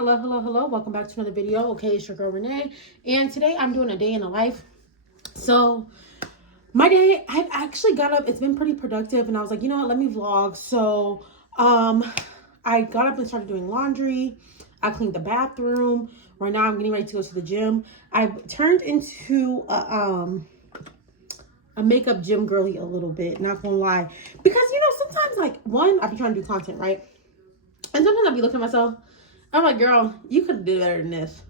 Hello. Welcome back to another video. Okay, it's your girl Renee, and today I'm doing a day in the life. So my day, I've actually got up. It's been pretty productive, and I was like, you know what? Let me vlog. So I got up and started doing laundry. I cleaned the bathroom. Right now, I'm getting ready to go to the gym. I've turned into a makeup gym girly a little bit. Not gonna lie, because sometimes I be trying to do content, right? And sometimes I be looking at myself. I'm like, girl, you could do better than this.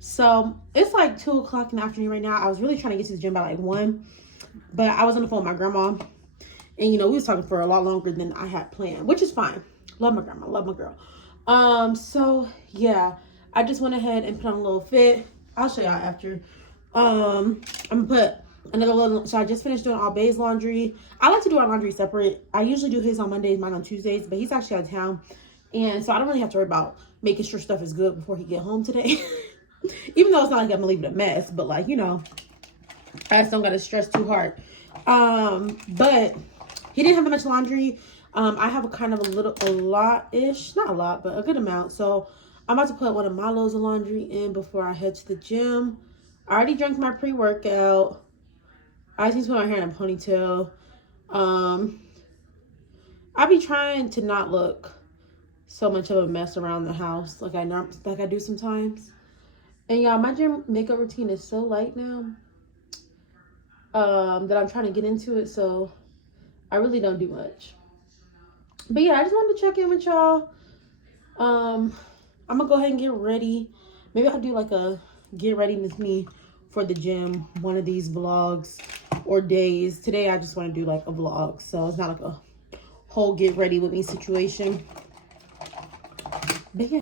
So it's like 2 o'clock in the afternoon right now. I was really trying to get to the gym by like 1, but I was on the phone with my grandma, and we was talking for a lot longer than I had planned, which is fine. Love my grandma, love my girl. So yeah, I just went ahead and put on a little fit. I'll show y'all after. I'm gonna put another little. So I just finished doing all Bay's laundry. I like to do our laundry separate. I usually do his on Mondays, mine on Tuesdays, but he's actually out of town. And so I don't really have to worry about making sure stuff is good before he get home today. Even though it's not like I'm gonna leave it a mess, but I just don't gotta stress too hard. But he didn't have that much laundry. I have a lot-ish, not a lot, but a good amount. So I'm about to put one of my loads of laundry in before I head to the gym. I already drank my pre-workout. I just need to put my hair in a ponytail. I be trying to not look so much of a mess around the house like I do sometimes. And y'all, my gym makeup routine is so light now that I'm trying to get into it, so I really don't do much. But yeah, I just wanted to check in with y'all. I'm gonna go ahead and get ready. Maybe I'll do like a get ready with me for the gym, one of these vlogs or days. Today I just want to do like a vlog, so it's not like a whole get ready with me situation. But yeah.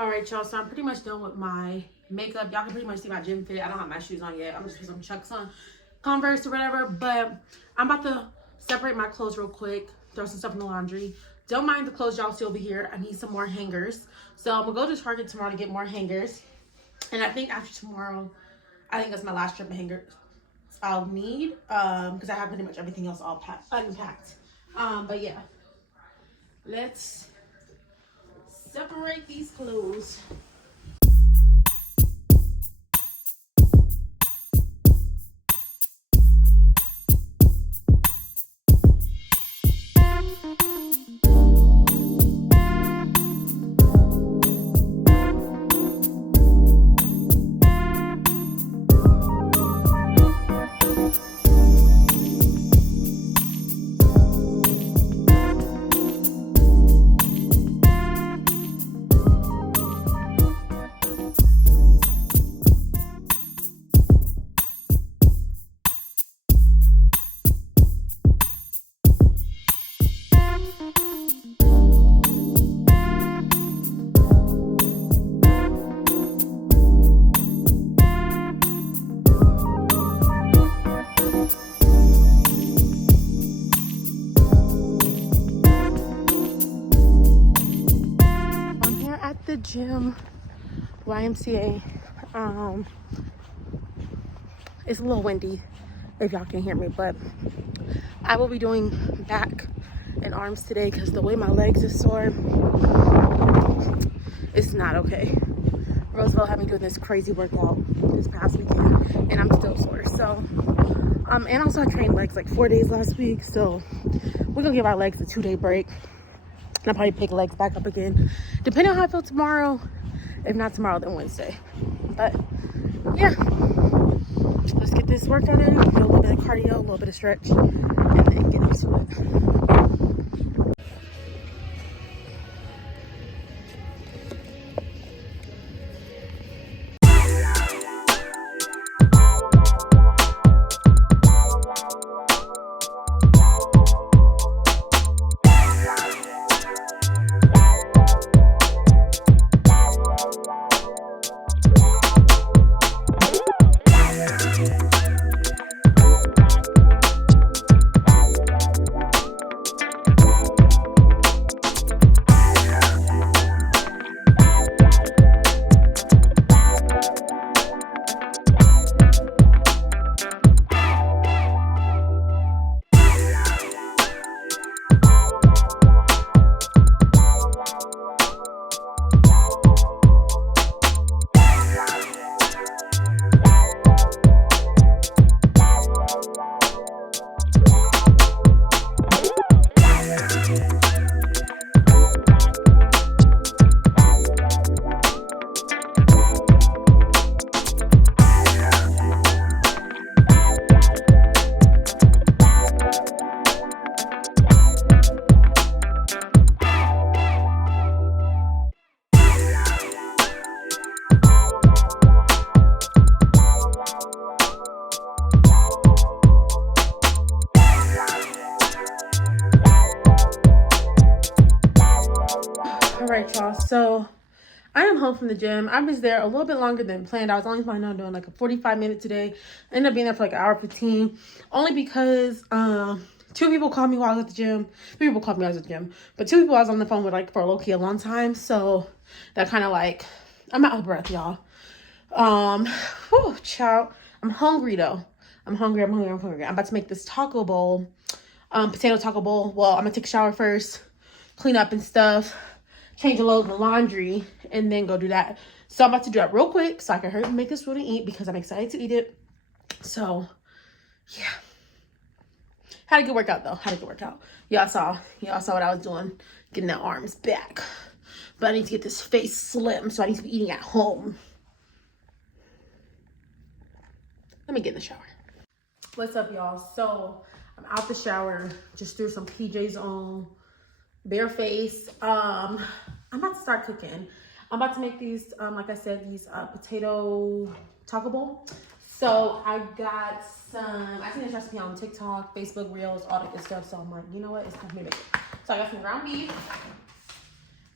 Alright, y'all, so I'm pretty much done with my makeup. Y'all can pretty much see my gym fit. I don't have my shoes on yet. I'm just putting some Chucks on, Converse or whatever. But I'm about to separate my clothes real quick, throw some stuff in the laundry. Don't mind the clothes y'all see over here. I need some more hangers. So I'm gonna go to Target tomorrow to get more hangers. And I think after tomorrow, I think that's my last trip of hangers I'll need. Because I have pretty much everything else all unpacked. But yeah. Let's separate these clothes. The gym, YMCA. It's a little windy if y'all can hear me, but I will be doing back and arms today because the way my legs are sore, it's not okay. Roosevelt had me doing this crazy workout this past weekend and I'm still sore. So and also I trained legs like 4 days last week, so we're gonna give our legs a 2-day break. I'll probably pick legs back up again, depending on how I feel tomorrow. If not tomorrow, then Wednesday. But yeah, let's get this workout in. Do a little bit of cardio, a little bit of stretch, and then get into it. Alright, y'all, so I am home from the gym. I was there a little bit longer than planned. I was only planning on doing like a 45-minute today. I ended up being there for like an hour 15, only because 2 people called me while I was at the gym. 3 people called me while I was at the gym, but 2 people I was on the phone with like for low-key a long time, so that kind of like, I'm out of breath, y'all. Child, I'm hungry though. I'm hungry. I'm about to make this taco bowl, potato taco bowl. Well, I'm gonna take a shower first, clean up and stuff, change a load of the laundry, and then go do that. So I'm about to do that real quick so I can hurry and make this food and eat because I'm excited to eat it. So, yeah. Had a good workout though. Y'all saw what I was doing, getting that arms back. But I need to get this face slim, so I need to be eating at home. Let me get in the shower. What's up, y'all? So I'm out the shower, just threw some PJs on, bare face. I'm about to start cooking. I'm about to make these, like I said, these potato taco bowl. So I got some, I seen this recipe on TikTok, Facebook Reels, all that good stuff. So I'm like, you know what? It's time for me to make it. So I got some ground beef.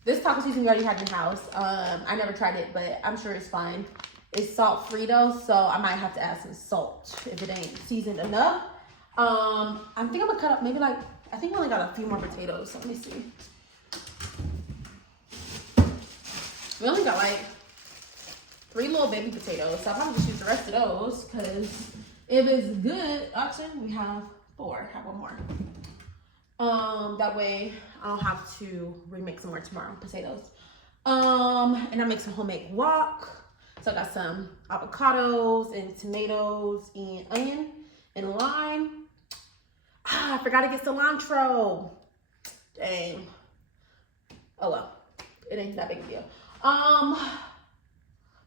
This taco seasoning you already have in the house. I never tried it, but I'm sure it's fine. It's salt free though, so I might have to add some salt if it ain't seasoned enough. I think I'm gonna cut up maybe like, I think we only got a few more potatoes, so let me see. We only got like 3 little baby potatoes, so I'll probably just use the rest of those, because if it's good, actually we have 4, have 1 more. That way I don't have to remix some more tomorrow, potatoes. And I make some homemade guac. So I got some avocados and tomatoes and onion and lime. I forgot to get cilantro. Dang. Oh well, it ain't that big a deal. But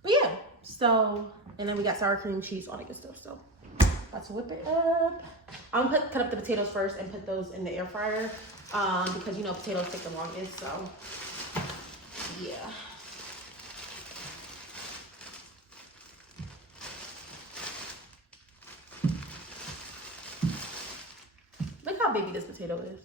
yeah, so, and then we got sour cream, cheese, all that good stuff. So about to whip it up. I'm gonna cut up the potatoes first and put those in the air fryer, because you know potatoes take the longest. So yeah. Look how baby this potato is.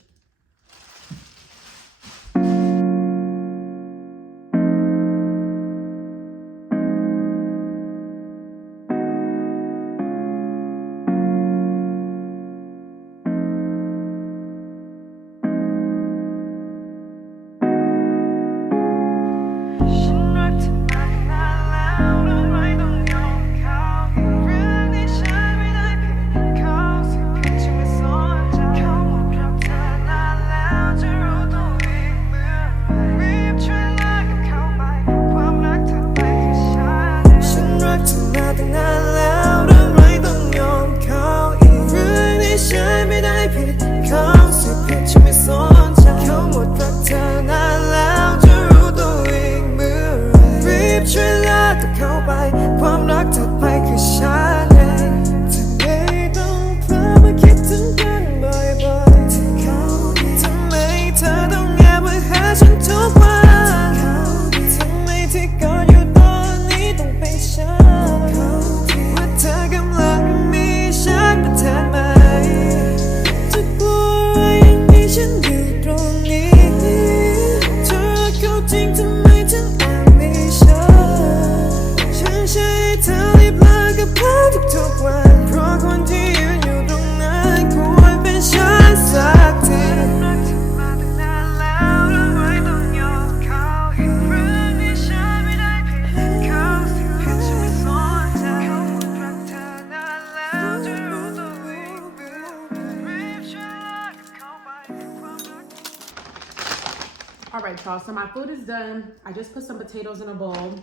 y'all. So my food is done. I just put some potatoes in a bowl.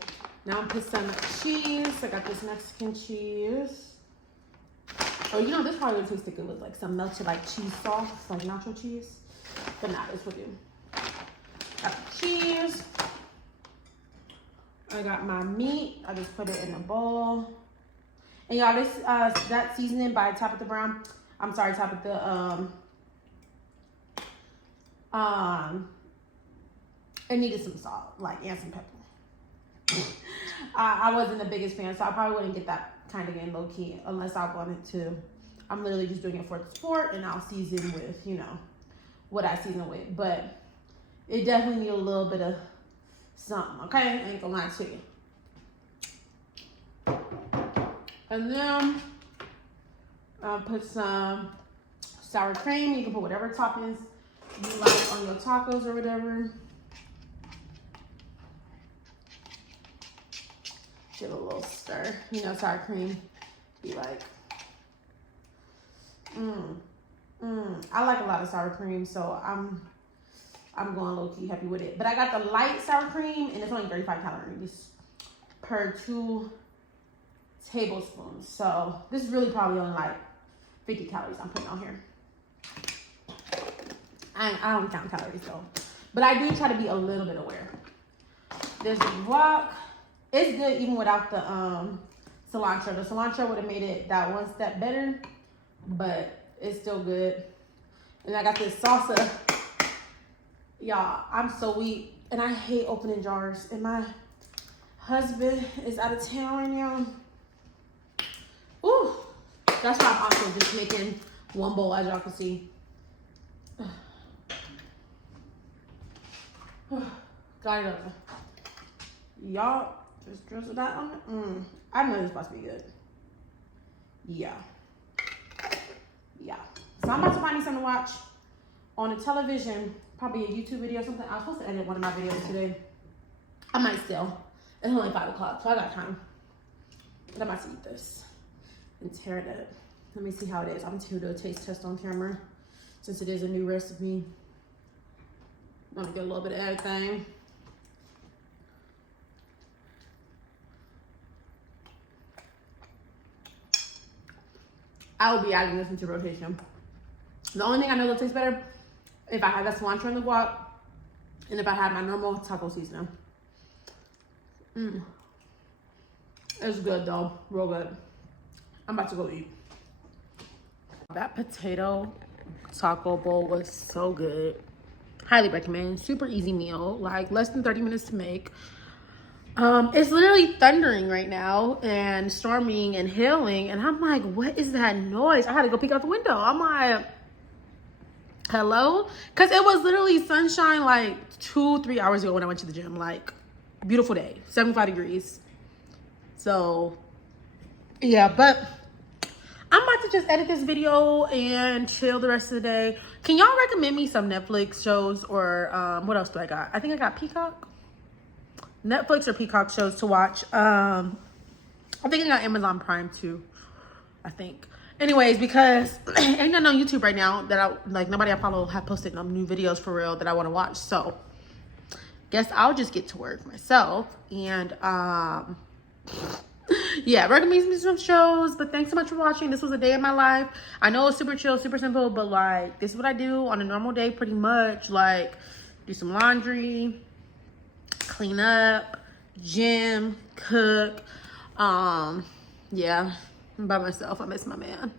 Now I'm put some cheese. I got this Mexican cheese. Oh, you know, this probably would taste good with like some melted like cheese sauce, like nacho cheese. But nah, this will do. Got the cheese. I got my meat. I just put it in a bowl. And y'all, this that seasoning by Tabitha Brown. I'm sorry, Tabitha. It needed some salt, like, and some pepper. I wasn't the biggest fan, so I probably wouldn't get that kind again, low key, unless I wanted to. I'm literally just doing it for the sport, and I'll season with, you know, what I season with. But it definitely needs a little bit of something, okay? I ain't gonna lie to you. And then I'll put some sour cream. You can put whatever toppings you like on your tacos or whatever. Give it a little stir. You know, sour cream be like, I like a lot of sour cream, so I'm going low-key happy with it. But I got the light sour cream, and it's only 35 calories per 2 tablespoons. So this is really probably only like 50 calories I'm putting on here. I don't count calories though, but I do try to be a little bit aware. There's the guac. It's good even without the cilantro. The cilantro would have made it that one step better, but it's still good. And I got this salsa. Y'all, I'm so weak, and I hate opening jars. And my husband is out of town right now. Ooh, that's why I'm also just making one bowl, as y'all can see. Got it over. Y'all just drizzle that on it. I know it's supposed to be good. Yeah. So I'm about to find me something to watch on the television, probably a YouTube video or something. I was supposed to edit one of my videos today. I might still. It's only 5 o'clock, so I got time. But I'm about to eat this and tear it up. Let me see how it is. I'm going to do a taste test on camera since it is a new recipe. I'm going to get a little bit of everything. I will be adding this into rotation. The only thing I know that tastes better if I have that cilantro in the guac and if I have my normal taco seasoning. It's good though, real good. I'm about to go eat. That potato taco bowl was so good. Highly recommend. Super easy meal, like less than 30 minutes to make. It's literally thundering right now and storming and hailing, and I'm like, what is that noise? I had to go peek out the window. I'm like, hello? Because it was literally sunshine like 2-3 hours ago when I went to the gym. Like, beautiful day, 75 degrees. So yeah, but I'm about to just edit this video and chill the rest of the day. Can y'all recommend me some Netflix shows or what else do I got? I think I got Peacock. Netflix or Peacock shows to watch. I think I got Amazon Prime too, I think. Anyways, because ain't nothing on YouTube right now that nobody I follow have posted no new videos for real that I want to watch. So guess I'll just get to work myself and yeah, recommend me some shows. But thanks so much for watching. This was a day in my life. I know it's super chill, super simple, but like this is what I do on a normal day pretty much. Like do some laundry, clean up, gym, cook. Yeah, I'm by myself. I miss my man.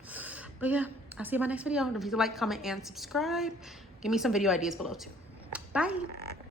But yeah, I'll see you in my next video. Don't forget to like, comment, and subscribe. Give me some video ideas below too. Bye.